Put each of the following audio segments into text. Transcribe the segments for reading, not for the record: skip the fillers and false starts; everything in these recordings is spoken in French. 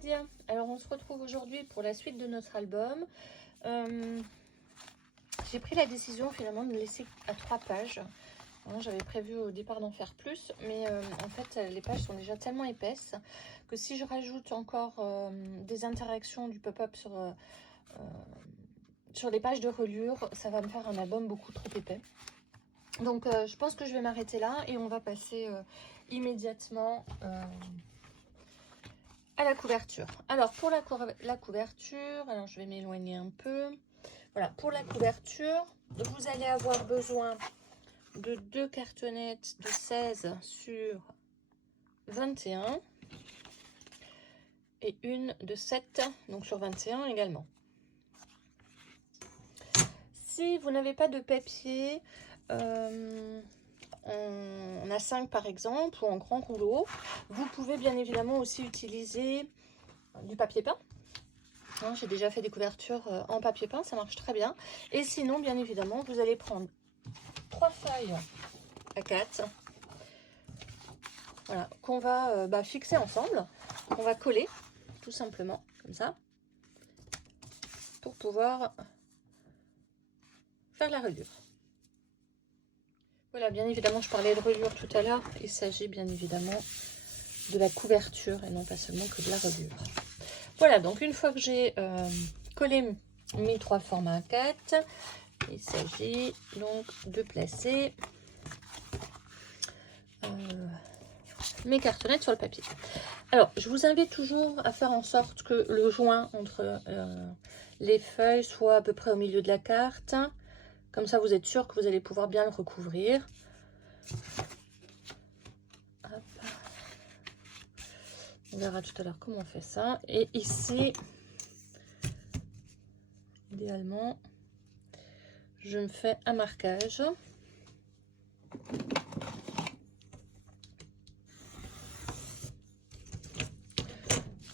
Nadia, alors on se retrouve aujourd'hui pour la suite de notre album. J'ai pris la décision finalement de me laisser à 3 pages. J'avais prévu au départ d'en faire plus, mais en fait les pages sont déjà tellement épaisses que si je rajoute encore des interactions du pop-up sur les pages de reliure, ça va me faire un album beaucoup trop épais. Donc je pense que je vais m'arrêter là et on va passer immédiatement à la couverture. Alors pour la couverture, alors je vais m'éloigner un peu. Voilà, pour la couverture, vous allez avoir besoin de 2 cartonnettes de 16 sur 21 et une de 7, donc sur 21 également. Si vous n'avez pas de papier en A5 par exemple, ou en grand rouleau, vous pouvez bien évidemment aussi utiliser du papier peint. J'ai déjà fait des couvertures en papier peint, ça marche très bien. Et sinon, bien évidemment, vous allez prendre 3 feuilles A4, voilà, qu'on va fixer ensemble, qu'on va coller tout simplement, comme ça, pour pouvoir faire la reliure. Voilà, bien évidemment, je parlais de reliure tout à l'heure. Il s'agit bien évidemment de la couverture et non pas seulement que de la reliure. Voilà, donc une fois que j'ai collé mes 3 formats A4, il s'agit donc de placer mes cartonnettes sur le papier. Alors, je vous invite toujours à faire en sorte que le joint entre les feuilles soit à peu près au milieu de la carte. Comme ça, vous êtes sûr que vous allez pouvoir bien le recouvrir. Hop. On verra tout à l'heure comment on fait ça. Et ici, idéalement, je me fais un marquage.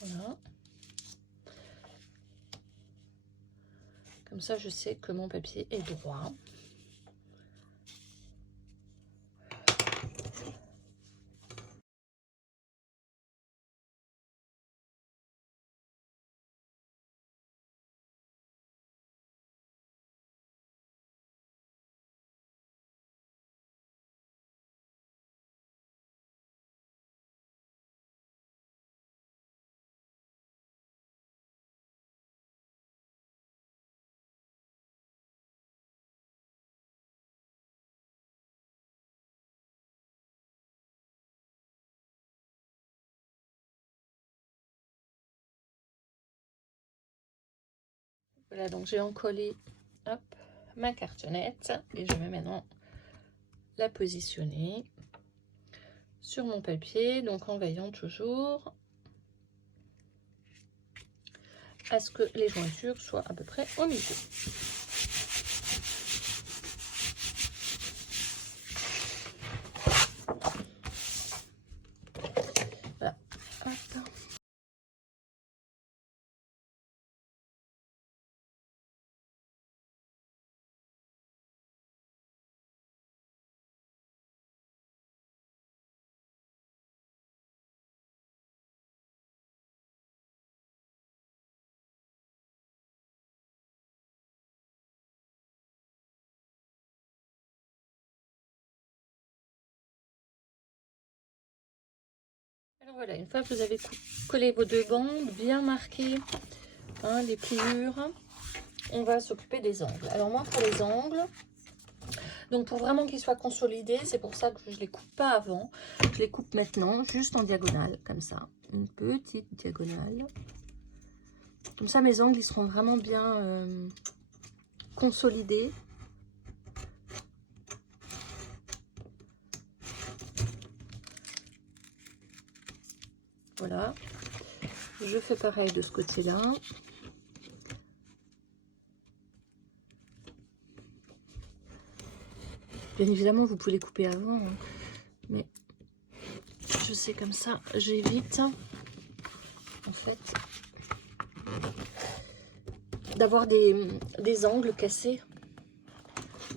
Voilà. Comme ça, je sais que mon papier est droit. Voilà, donc j'ai encollé ma cartonnette et je vais maintenant la positionner sur mon papier, donc en veillant toujours à ce que les jointures soient à peu près au milieu. Voilà. Hop. Alors voilà, une fois que vous avez collé vos 2 bandes, bien marquées les pliures, on va s'occuper des angles. Alors moi pour les angles, donc pour vraiment qu'ils soient consolidés, c'est pour ça que je ne les coupe pas avant, je les coupe maintenant, juste en diagonale, comme ça, une petite diagonale. Comme ça mes angles ils seront vraiment bien consolidés. Voilà, je fais pareil de ce côté-là. Bien évidemment, vous pouvez les couper avant, hein, mais je sais comme ça, j'évite en fait d'avoir des angles cassés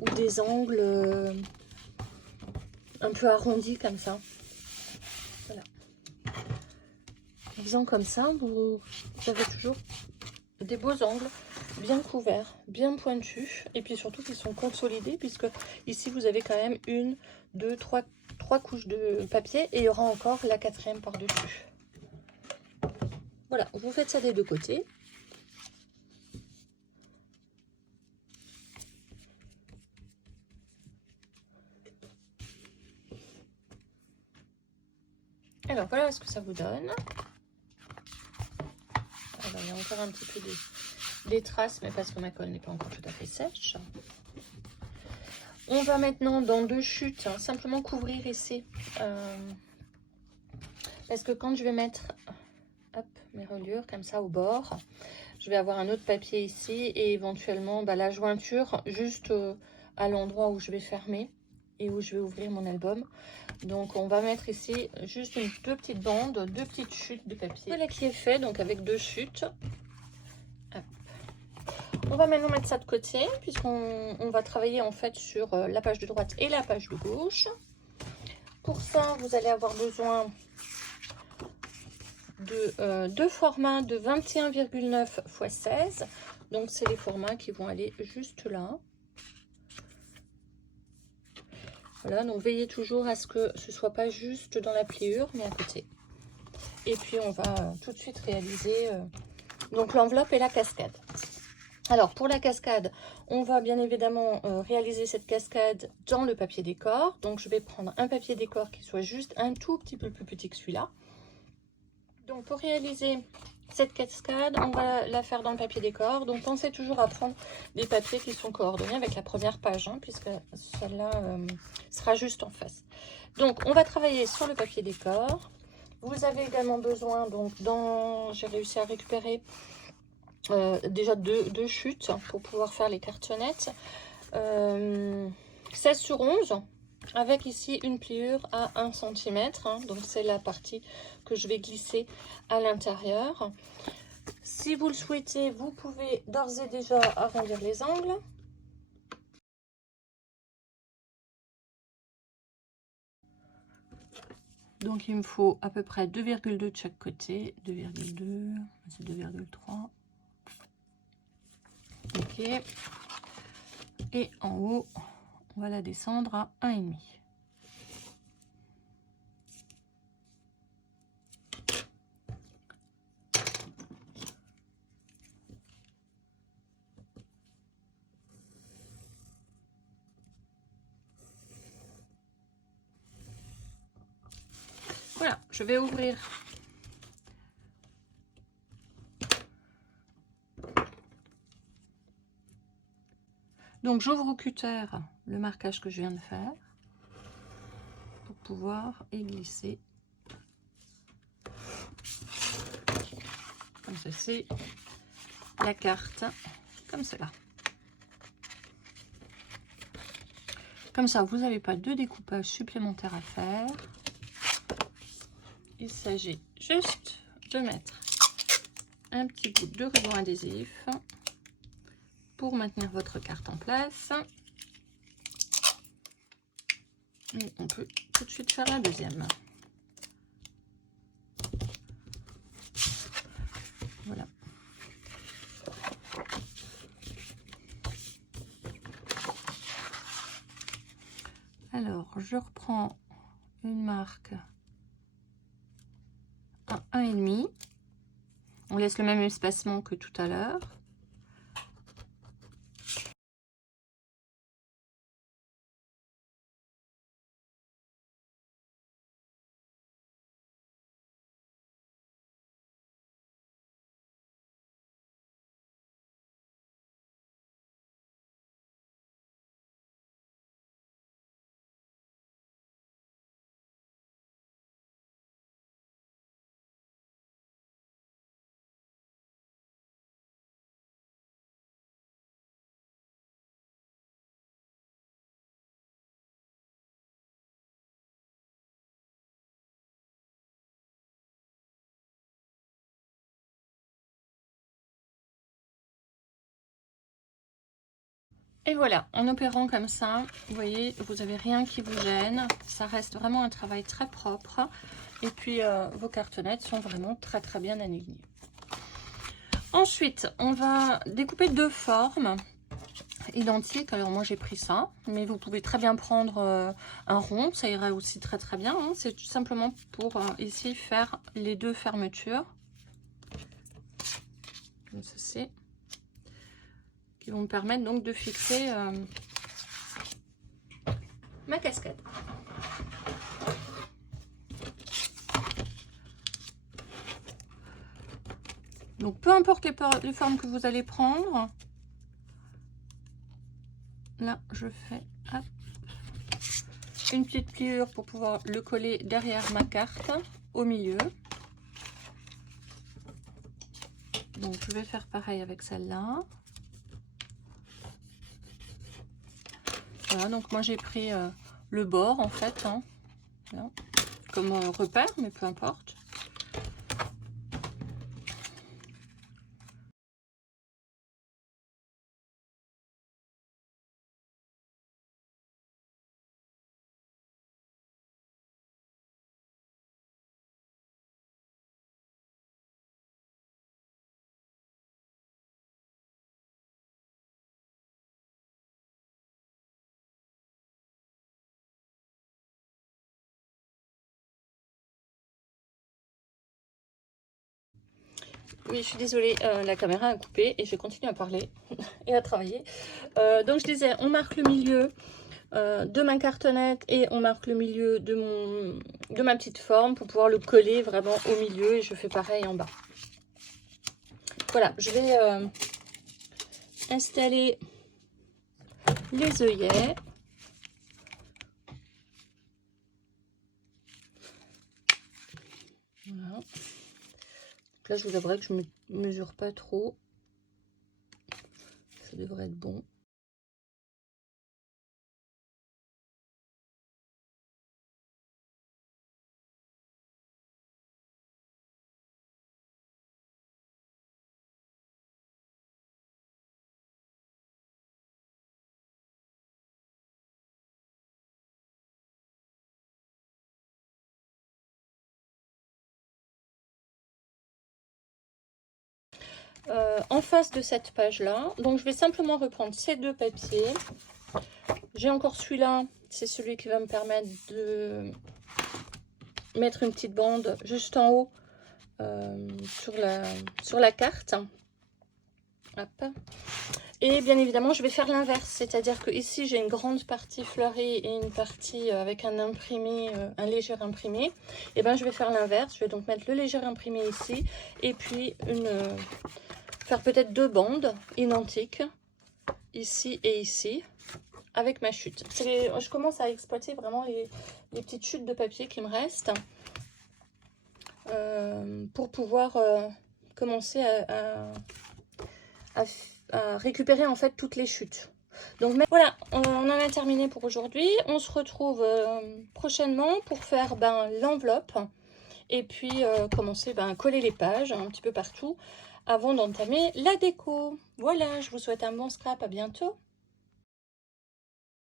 ou des angles un peu arrondis comme ça. Voilà. faisant comme ça, vous avez toujours des beaux angles, bien couverts, bien pointus, et puis surtout qu'ils sont consolidés, puisque ici vous avez quand même une, deux, trois couches de papier, et il y aura encore la quatrième par-dessus. Voilà, vous faites ça des deux côtés. Alors voilà ce que ça vous donne. Alors, il y a encore un petit peu des traces, mais parce que ma colle n'est pas encore tout à fait sèche. On va maintenant dans deux chutes, hein, simplement couvrir ici. Parce que quand je vais mettre hop, mes reliures comme ça au bord, je vais avoir un autre papier ici et éventuellement la jointure juste à l'endroit où je vais fermer et où je vais ouvrir mon album. Donc on va mettre ici juste deux petites bandes, deux petites chutes de papier. Voilà qui est fait, donc avec deux chutes. Hop. On va maintenant mettre ça de côté puisqu'on va travailler en fait sur la page de droite et la page de gauche. Pour ça, vous allez avoir besoin de deux formats de 21,9 x 16. Donc c'est les formats qui vont aller juste là. Voilà, donc veillez toujours à ce que ce soit pas juste dans la pliure, mais à côté. Et puis on va tout de suite réaliser donc l'enveloppe et la cascade. Alors pour la cascade, on va bien évidemment réaliser cette cascade dans le papier décor. Donc je vais prendre un papier décor qui soit juste un tout petit peu plus petit que celui-là. Donc pour réaliser cette cascade, on va la faire dans le papier décor. Donc pensez toujours à prendre des papiers qui sont coordonnés avec la première page, hein, puisque celle-là sera juste en face. Donc on va travailler sur le papier décor. Vous avez également besoin, donc j'ai réussi à récupérer déjà deux chutes pour pouvoir faire les cartonnettes. 16 sur 11. Avec ici une pliure à 1 cm, hein, donc c'est la partie que je vais glisser à l'intérieur. Si vous le souhaitez, vous pouvez d'ores et déjà arrondir les angles. Donc il me faut à peu près 2,2 de chaque côté, 2,2, c'est 2,3. Ok. Et en haut, on va la descendre à 1,5. Voilà, je vais ouvrir donc j'ouvre au cutter le marquage que je viens de faire pour pouvoir y glisser comme ceci la carte, comme cela. Comme ça, vous n'avez pas de découpage supplémentaire à faire. Il s'agit juste de mettre un petit bout de ruban adhésif pour maintenir votre carte en place. Et on peut tout de suite faire la deuxième. Voilà. Alors, je reprends une marque à 1,5. On laisse le même espacement que tout à l'heure. Et voilà, en opérant comme ça, vous voyez, vous n'avez rien qui vous gêne. Ça reste vraiment un travail très propre. Et puis, vos cartonnettes sont vraiment très très bien alignées. Ensuite, on va découper deux formes identiques. Alors, moi, j'ai pris ça. Mais vous pouvez très bien prendre un rond. Ça ira aussi très très bien. Hein. C'est tout simplement pour, ici, faire les deux fermetures. Comme ceci. Qui vont me permettre donc de fixer ma casquette. Donc peu importe les formes que vous allez prendre, là je fais hop, une petite pliure pour pouvoir le coller derrière ma carte au milieu. Donc je vais faire pareil avec celle-là. Voilà, donc moi j'ai pris le bord en fait, hein, là, comme repère, mais peu importe. Oui, je suis désolée, la caméra a coupé et je continue à parler et à travailler. Donc je disais, on marque le milieu de ma cartonnette et on marque le milieu de ma petite forme pour pouvoir le coller vraiment au milieu et je fais pareil en bas. Voilà, je vais installer les œillets. Voilà. Donc là, je vous avouerai que je ne mesure pas trop. Ça devrait être bon. En face de cette page-là, donc je vais simplement reprendre ces deux papiers. J'ai encore celui-là, c'est celui qui va me permettre de mettre une petite bande juste en haut sur la carte. Hop. Et bien évidemment, je vais faire l'inverse, c'est-à-dire que ici j'ai une grande partie fleurie et une partie avec un imprimé, un léger imprimé. Et bien je vais faire l'inverse, je vais donc mettre le léger imprimé ici et puis faire peut-être deux bandes identiques ici et ici avec ma chute. Je commence à exploiter vraiment les petites chutes de papier qui me restent pour pouvoir commencer à récupérer en fait toutes les chutes. Donc voilà, on en a terminé pour aujourd'hui. On se retrouve prochainement pour faire l'enveloppe et puis commencer à coller les pages un petit peu partout avant d'entamer la déco. Voilà, je vous souhaite un bon scrap, à bientôt.